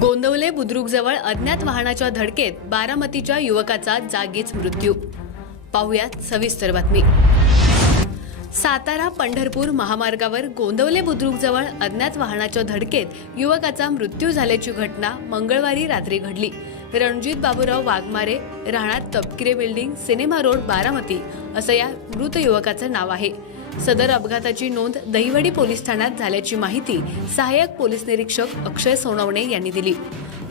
गोंदवले बुद्रुकजवळ अज्ञात वाहनाच्या धडकेत बारामतीच्या युवकाचा जागीच मृत्यू. पाहुयात सविस्तर बातमी. सातारा पंढरपूर महामार्गावर गोंदवले बुद्रुकजवळ अज्ञात वाहनाच्या धडकेत युवकाचा मृत्यू झाल्याची घटना मंगळवारी रात्री घडली. रणजित बाबूराव वाघमारे राहणार Tapkire building cinema road Baramati असं या मृत युवकाचं नाव आहे. सदर अपघाताची नोंद दहिवडी पोलीस ठाण्यात झाल्याची माहिती सहाय्यक पोलीस निरीक्षक अक्षय सोनवणे यांनी दिली.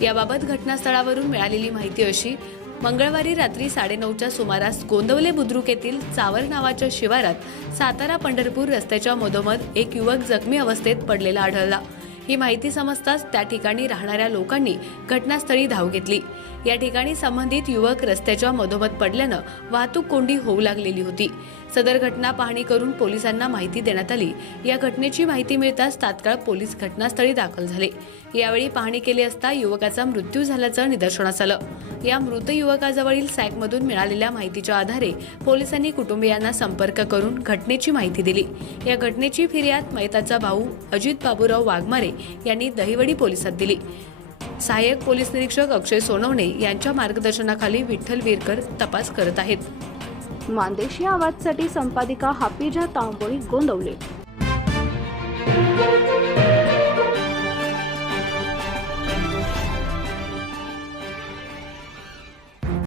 याबाबत घटनास्थळावरून मिळालेली माहिती अशी मंगळवारी रात्री साडेनऊच्या सुमारास गोंदवले बुद्रुक येथील चावर नावाच्या शिवारात सातारा पंढरपूर रस्त्याच्या मधोमध एक युवक जखमी अवस्थेत पडलेला आढळला. ही माहिती समजताच त्या ठिकाणी राहणाऱ्या लोकांनी घटनास्थळी धाव घेतली. या ठिकाणी संबंधित युवक रस्त्याच्या मधोमध पडल्यानं वाहतूक कोंडी होऊ लागलेली होती. सदर घटना पाहणी करून पोलिसांना माहिती देण्यात आली. या घटनेची माहिती मिळताच तात्काळ पोलीस घटनास्थळी दाखल झाले. यावेळी पाहणी केली असता युवकाचा मृत्यू झाल्याचं निदर्शनास आलं. या मृत युवकाजवळील सॅकमधून मिळालेल्या माहितीच्या आधारे पोलिसांनी कुटुंबियांना संपर्क करून घटनेची माहिती दिली. या घटनेची फिर्याद मैताचा भाऊ अजित बाबूराव वाघमारे यांनी दहिवडी पोलिसात दिली. सहाय्यक पोलीस निरीक्षक अक्षय सोनवणे यांच्या मार्गदर्शनाखाली विठ्ठल विरकर तपास करत आहेत. मानदेशी आवाजसाठी संपादिका हापिजा तांबोळी गोंदवले.